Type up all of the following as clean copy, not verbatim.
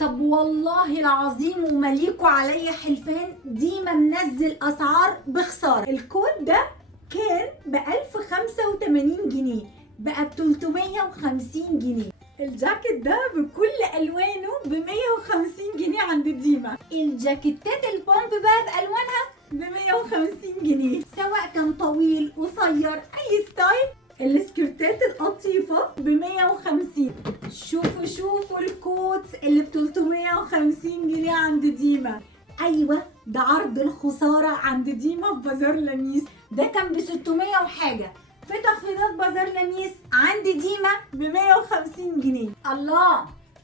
طب والله العظيم ومليكوا عليا حلفان، ديما منزل اسعار بخساره. الكود ده كان ب 1085 جنيه بقى ب 350 جنيه. الجاكيت ده بكل الوانه ب 150 جنيه عند ديما. الجاكيتات البامب بقى بالوانها ب 150 جنيه، سواء كان طويل قصير اي ستايل. السكرتات القطيفة ب 150. شوفوا الكوتس اللي ب 350 جنيه عند ديما. ايوه ده عرض الخسارة عند ديما في بازار لميس، ده كان ب 600 وحاجة، في تخفيضات بازار لميس عند ديما ب 150 جنيه.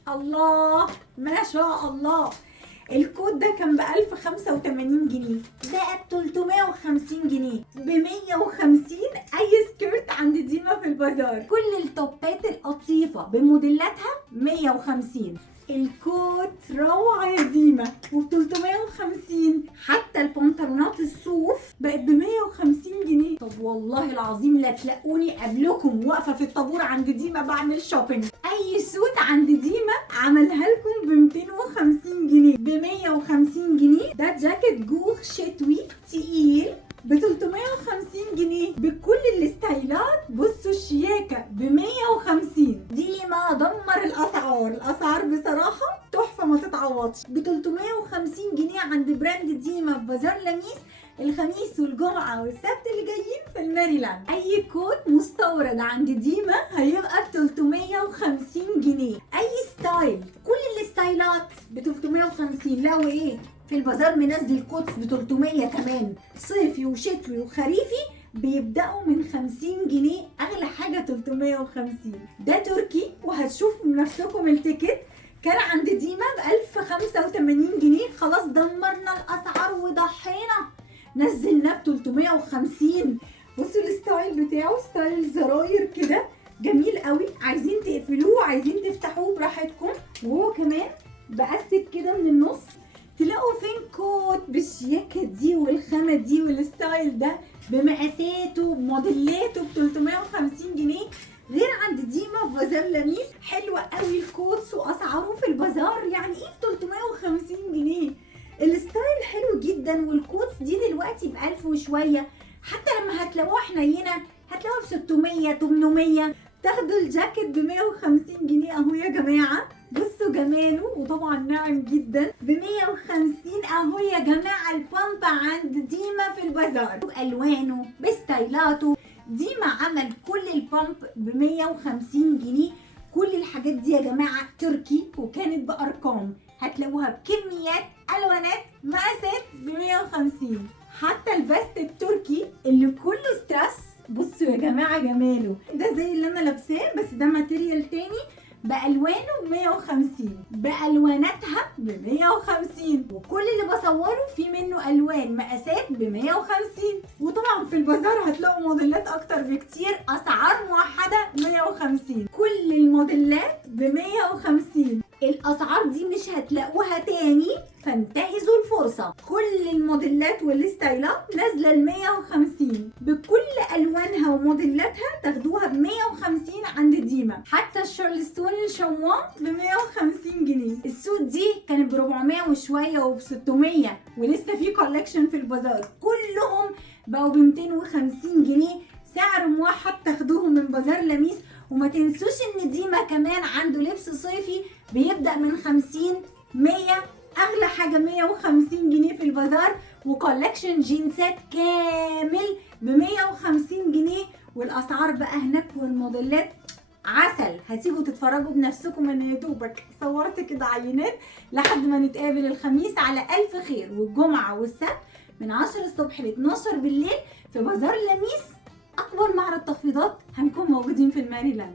الله ما شاء الله. الكود ده كان ب 1085 جنيه بقى ب 350 جنيه، ب 150 اي سكيرت عند ديما في البازار. كل التوبات القطيفه بموديلاتها 150. الكوت روعه يا ديما وب 350. حتى البنطلونات الصوف بقت ب 150 جنيه. طب والله العظيم لا تلاقوني قبلكم واقفه في الطابور عند ديما بعمل شوبينج. اي سوت عند ديما عملها لكم ب 250 جنيه، ب 150 جنيه. ده جاكيت جوخ شتوي تقيل ب 350 جنيه بكل الستايلات. بصوا الشياكه ب 150. ديما دمر الاسعار بصراحه تحفه ما تتعوضش. ب 350 جنيه عند براند ديما في بازار لميس الخميس والجمعه والسبت اللي جايين في الميريلاند. اي كوت مستورد عند ديما هيبقى ب 350 جنيه. اي ستايل، كل الستايلات ب 350. لا وايه، في البازار منزل كوتس ب 300 كمان، صيفي وشتوي وخريفي بيبداوا من 50 جنيه، اغلى حاجه 350. ده تركي وهتشوفوا بنفسكم. التيكت كان عند ديما ب 1085 جنيه، خلاص دمرنا الاسعار وضحينا نزلناه ب 350. بصوا الستايل بتاعه، ستايل زراير كده جميل قوي، عايزين تقفلوه عايزين تفتحوه براحتكم. وهو كمان باستك كده من النص. تلاقوا فين كوت بالشياكه دي والخامه دي والستايل ده بمقاساته بموديلاته ب 350 جنيه، غير عند ديما في بازار لميس. حلوه قوي الكوتس واسعاره في البازار يعني ايه ب 350 جنيه. الستايل حلو جدا، والكوتس دي دلوقتي ب 1000 وشويه، حتى لما هتلاقوها حنينه هتلاقوها ب 600 800. تاخدوا الجاكيت ب 150 جنيه اهو يا جماعه. بصوا جماله وطبعا ناعم جدا ب 150 اهو يا جماعه. البامب عند ديما في البازار بالوانه بستايلاته. ديما عمل كل البامب ب 150 جنيه. كل الحاجات دي يا جماعه تركي وكانت بارقام، هتلاقوها بكميات الوانات مقاسات ب 150. حتى الفيست التركي اللي كله ستريس، بصوا يا جماعه جماله، ده زي اللي انا لابساه بس ده ماتيريال تاني بالوانه ب 150، بالواناتها ب 150. وكل اللي بصوره في منه الوان مقاسات ب 150. وطبعا في البازار هتلاقوا موديلات اكتر بكتير، اسعار موحده 150. كل الموديلات ب 150. الاسعار دي مش هتلاقوها تاني، فانتهزوا الفرصه. كل الموديلات والستايلات نازله ل 150 بكل الوانها وموديلاتها، تاخدوها ب 150 عند ديما. حتى الشارلستون الشموان ب 150 جنيه. السوت دي كانت ب 400 وشويه وب 600، ولسه في كولكشن في البازار. كلهم بقوا ب 250 جنيه، سعر موحد، تاخدوهم من بازار لميس. وما تنسوش ان ديما كمان عنده لبس صيفي بيبدأ من 50 100، اغلى حاجة 150 جنيه في البازار. وكولكشن جينزات كامل ب 150 جنيه. والاسعار بقى هناك والموديلات عسل. هتيجوا تتفرجوا بنفسكم من يوتيوبك. صورت كده عينات لحد ما نتقابل الخميس على الف خير، والجمعة والسبت من 10 الصبح ل 12 بالليل في بازار لميس. اكبر معرض تخفيضات هنكون موجودين في الميريلاند.